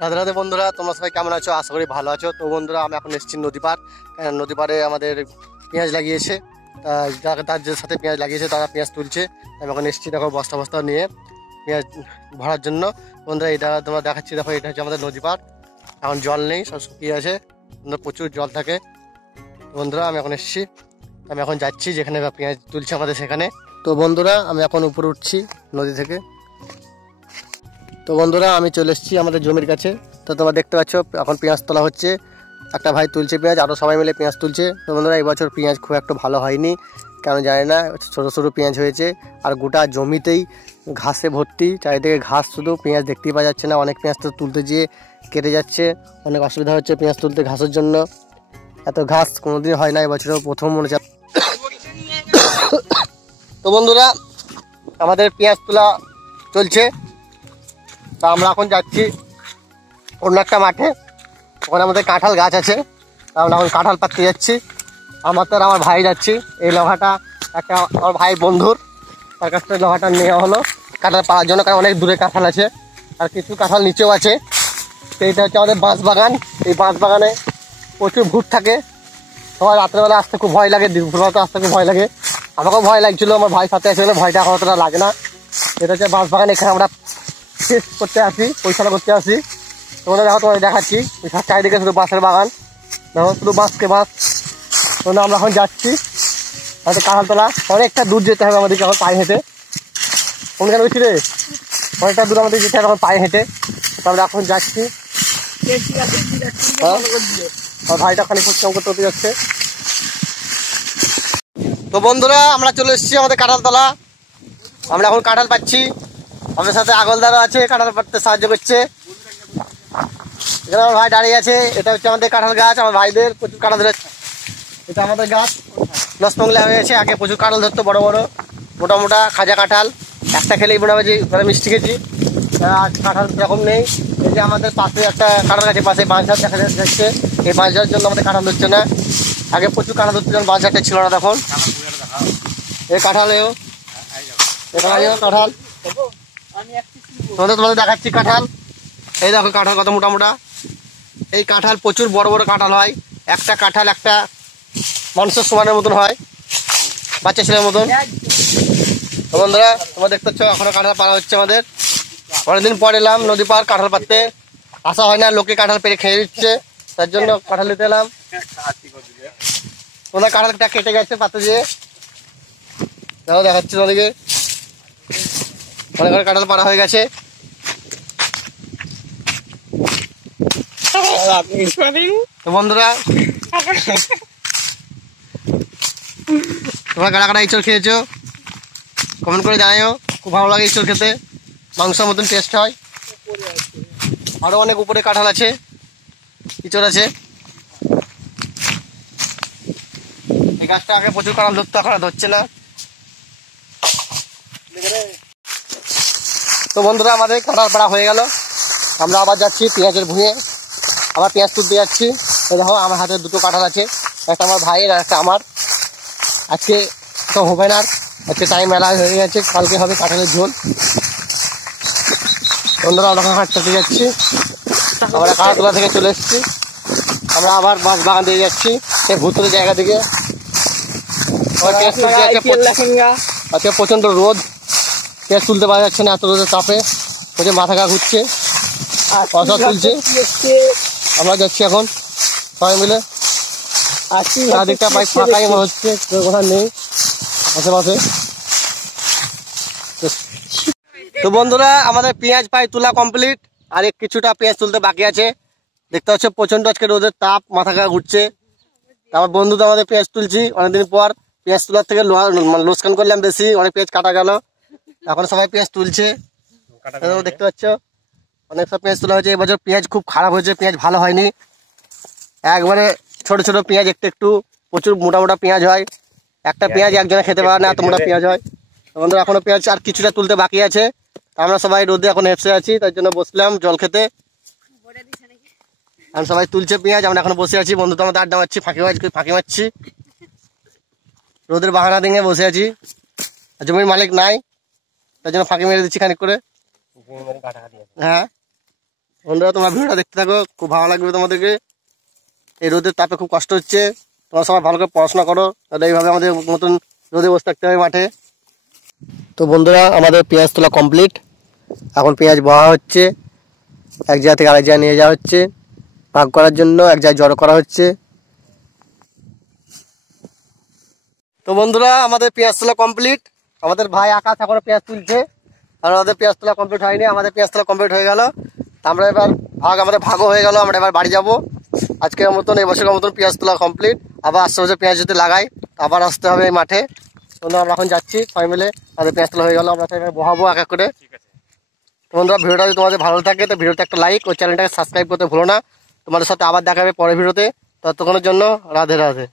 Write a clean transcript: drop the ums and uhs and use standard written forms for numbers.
রাধে রাধে বন্ধুরা, তোমরা সবাই কেমন আছো? আশা করি ভালো আছো। তো বন্ধুরা, আমি এখন এসেছি নদী পার। নদী পারে আমাদের পেঁয়াজ লাগিয়েছে, তার যে সাথে পেঁয়াজ লাগিয়েছে তারা পেঁয়াজ তুলছে। আমি এখন এসেছি, দেখো বস্তা বস্তা নিয়ে পেঁয়াজ ভরার জন্য। বন্ধুরা, এটা তোমরা দেখাচ্ছি, দেখো এটা হচ্ছে আমাদের নদী পার। এখন জল নেই, সব শুকিয়ে আছে, প্রচুর জল থাকে। বন্ধুরা, আমি এখন এসেছি, আমি এখন যাচ্ছি যেখানে পেঁয়াজ তুলছে আমাদের সেখানে। তো বন্ধুরা, আমি এখন উপরে উঠছি নদী থেকে। তো বন্ধুরা, আমি চলে এসেছি আমাদের জমির কাছে। তো তোমরা দেখতে পাচ্ছ এখন পেঁয়াজ তোলা হচ্ছে। একটা ভাই তুলছে পেঁয়াজ, আরও সবাই মিলে পেঁয়াজ তুলছে। তো বন্ধুরা, এই বছর পেঁয়াজ খুব একটা ভালো হয়নি, কেন জানি না, ছোটো ছোটো পেঁয়াজ হয়েছে। আর গোটা জমিতেই ঘাসে ভর্তি, চারিদিকে ঘাস, শুধু পেঁয়াজ দেখতেই পাওয়া যাচ্ছে না। অনেক পেঁয়াজ তো তুলতে যেয়ে কেটে যাচ্ছে, অনেক অসুবিধা হচ্ছে পেঁয়াজ তুলতে ঘাসের জন্য। এত ঘাস কোনোদিন হয় না, এবছরও প্রথম মনে হচ্ছে। তো বন্ধুরা, আমাদের পেঁয়াজ তোলা চলছে। তা আমরা এখন যাচ্ছি অন্য একটা মাঠে, ওখানে আমাদের কাঁঠাল গাছ আছে। আমরা এখন কাঁঠাল পাড়তে যাচ্ছি। আমার ভাই যাচ্ছি। এই লোহাটা একটা আমার ভাই বন্ধুর, তার কাছ থেকে লোহাটা নেওয়া হলো কাঁঠাল পাড়ার জন্য, কারণ অনেক দূরে কাঁঠাল আছে আর কিছু কাঁঠাল নিচেও আছে। সেইটা হচ্ছে আমাদের বাঁশ বাগান। এই বাঁশ বাগানে প্রচুর ভূত থাকে। সবাই রাত্রেবেলা আসতে খুব ভয় লাগে, দুপুরবেলা আসতে খুব ভয় লাগে। আমাকেও ভয় লাগছিলো, আমার ভাই সাথে আসলে ভয়টা এখন অতটা লাগে না। এটা হচ্ছে বাঁশ বাগান, এখানে আমরা শেষ করতে আসি, পরিচালনা করতে আসি। তোমরা দেখো, তোমাদের দেখাচ্ছি চারিদিকে শুধু বাঁশের বাগান, দেখো শুধু বাঁশকে বাঁশ। তোমরা আমরা এখন যাচ্ছি হয়তো কাঁঠালতলা, অনেকটা দূর যেতে হবে আমাদেরকে এখন পায়ে হেঁটে। কোন কেন গেছি রে, অনেকটা দূর আমাদের যেতে হবে এখন পায়ে হেঁটে। আমরা এখন যাচ্ছি। আমার ভাইটা খানিক পরিশ্রম করতে যাচ্ছে। তো বন্ধুরা, আমরা চলে এসেছি আমাদের কাঁঠালতলা। আমরা এখন কাঁঠাল পাচ্ছি, আমাদের সাথে আগলদারও আছে, কাঁঠাল পাড়তে সাহায্য করছে। এখানে আমার ভাই দাঁড়িয়ে আছে। এটা হচ্ছে আমাদের কাঁঠাল গাছ, আমার ভাইদের প্রচুর কাঁঠাল ধরেছে। এটা আমাদের গাছ নসমংলা হয়েছে, আগে প্রচুর কাঁঠাল ধরতো, বড় বড় মোটা মোটা খাজা কাঁঠাল। একটা খেলেই মোটামুটি মিষ্টি খেয়েছি। আর কাঁঠাল সেরকম নেই। এই যে আমাদের পাশে একটা কাঁঠাল গাছের পাশে বাঁশঝাড় দেখা যাচ্ছে, এই বাঁশঝাড়ের জন্য আমাদের কাঁঠাল ধরছে না। আগে প্রচুর কাঁঠাল ধরতে, যখন বাঁশঝাড়টা ছিল না তখন। এই কাঁঠালেও কাঁঠাল তোমাদের দেখাচ্ছি কাঁঠাল। এই দেখো কাঁঠাল কত মোটা মোটা। এই কাঁঠাল প্রচুর বড় বড় কাঁঠাল হয়। একটা কাঁঠাল একটা মানুষের সমানের মতন হয়, বাচ্চা ছেলের মতন। বন্ধুরা, তোমরা দেখতে পাচ্ছ এখনো কাঁঠাল পাড়া হচ্ছে আমাদের। অনেকদিন পর এলাম নদী পার কাঁঠাল পাড়তে, আসা হয় না, লোকে কাঁঠাল পেরে খেয়ে দিচ্ছে, তার জন্য কাঁঠাল নিতে এলাম। তোমরা কাঁঠালটা কেটে গেছে পাতে দিয়ে, দেখো দেখাচ্ছি তোমাদেরকে। অনেক কাঁঠাল পাড়া হয়ে গেছে। তো বন্ধুরা, তোমরা কারা কারা ইঁচড় খেয়েছো কমেন্ট করে জানাইও। খুব ভালো লাগে ইঁচড় খেতে, মাংসের মতন টেস্ট হয়। আরো অনেক উপরে কাঁঠাল আছে, ইঁচড় আছে। এই গাছটা আগে প্রচুর কাঁঠাল ধরতো, এখন ধরছে না। তো বন্ধুরা, আমাদের কাঁঠাল পাড়া হয়ে গেল। আমরা আবার যাচ্ছি পেঁয়াজের ভুঁয়ে, আবার পেঁয়াজ তুলতে যাচ্ছি। দেখো আমার হাতে দুটো কাঁঠাল আছে, একটা আমার ভাইয়ের আর একটা আমার। আজকে তো হবে না, আজকে টাইম মেলা হয়ে গেছে, কালকে হবে কাঁঠালের ঝোল। বন্ধুরা, আমরা হাঁটতে যাচ্ছি, আমরা কাঁঠালতলা থেকে চলে এসেছি। আমরা আবার বাঁশ বাগান দিয়ে যাচ্ছি সেই ভূতরের জায়গা থেকে। আজকে প্রচণ্ড রোদ, পেঁয়াজ তুলতে পারা যাচ্ছে না, এত রোদের চাপে ওই মাথা গা ঘুরছে, অসর তুলছে। আমরা যাচ্ছি এখন সবাই মিলে। চারদিকটা বাইক ফাঁকাই মনে হচ্ছে, কোথাও নেই আশেপাশে। তো বন্ধুরা, আমাদের পেঁয়াজ প্রায় তোলা কমপ্লিট, আর কিছুটা পেঁয়াজ তুলতে বাকি আছে। দেখতে পাচ্ছ প্রচন্ড আজকে রোদের তাপ, মাথা গা ঘুরছে। আমার বন্ধু তো আমাদের পেঁয়াজ তুলছি অনেকদিন পর, পেঁয়াজ তোলার থেকে লোকসান করলাম বেশি, অনেক পেঁয়াজ কাটা গেল। এখন সবাই পেঁয়াজ তুলছে, দেখতে পাচ্ছ অনেক সব পেঁয়াজ তোলা হয়েছে। এবছর পেঁয়াজ খুব খারাপ হয়েছে, পেঁয়াজ ভালো হয়নি। একবারে ছোট ছোট পেঁয়াজ, একটু একটু, প্রচুর মোটা মোটা পেঁয়াজ হয়। একটা পেঁয়াজ একজনে খেতে পারে না, এত মোটা পেঁয়াজ হয়। আমাদের এখনো পেঁয়াজ আর কিছুটা তুলতে বাকি আছে। আমরা সবাই রোদে এখন হেঁপসে আছি, তার জন্য বসলাম জল খেতে। এখন সবাই তুলছে পেঁয়াজ, আমরা এখন বসে আছি, বন্ধু তো আমাদের আড্ডা মারছি, ফাঁকি মারছি। রোদের বাহানা দিয়ে বসে আছি, জমির মালিক নাই, তার জন্য ফাঁকি মেরে দিচ্ছি খানিক করে। হ্যাঁ, বন্ধুরা তোমরা ভিডিওটা দেখতে থাকো, খুব ভালো লাগবে তোমাদেরকে। এই রোদের তাপে খুব কষ্ট হচ্ছে, তোমরা সবাই ভালো করে পড়াশোনা করো, তাহলে এইভাবে আমাদের মতন রোদে বসে থাকতে হবে মাঠে। তো বন্ধুরা আমাদের পেঁয়াজ তোলা কমপ্লিট। এখন পেঁয়াজ বওয়া হচ্ছে, এক জায়গা থেকে আরেক জায়গায় নিয়ে যাওয়া হচ্ছে ভাগ করার জন্য, এক জায়গায় জড়ো করা হচ্ছে। তো বন্ধুরা আমাদের পেঁয়াজ তোলা কমপ্লিট। আমাদের ভাই আকাশ এখনো পেঁয়াজ তুলছে, আর আমাদের পেঁয়াজ তোলা কমপ্লিট হয়নি। আমাদের পেঁয়াজ তোলা কমপ্লিট হয়ে গেল, আমরা এবার আমাদের ভাগও হয়ে গেল, আমরা এবার বাড়ি যাব। আজকের মতন এই বছরের মতন পেঁয়াজ তোলা কমপ্লিট। আবার আস্তে আস্তে পেঁয়াজ যদি লাগাই আবার আসতে হবে এই মাঠে। বন্ধুরা আমরা এখন যাচ্ছি সবাই মিলে, আমাদের পেঁয়াজ তোলা হয়ে গেল, আমরা এবার বহাবো এক এক করে। বন্ধুরা ভিডিওটা যদি তোমাদের ভালো থাকে তো ভিডিওতে একটা লাইক ও চ্যানেলটাকে সাবস্ক্রাইব করতে ভুলো না। তোমাদের সাথে আবার দেখা হবে পরের ভিডিওতে, ততক্ষণের জন্য রাধে রাধে।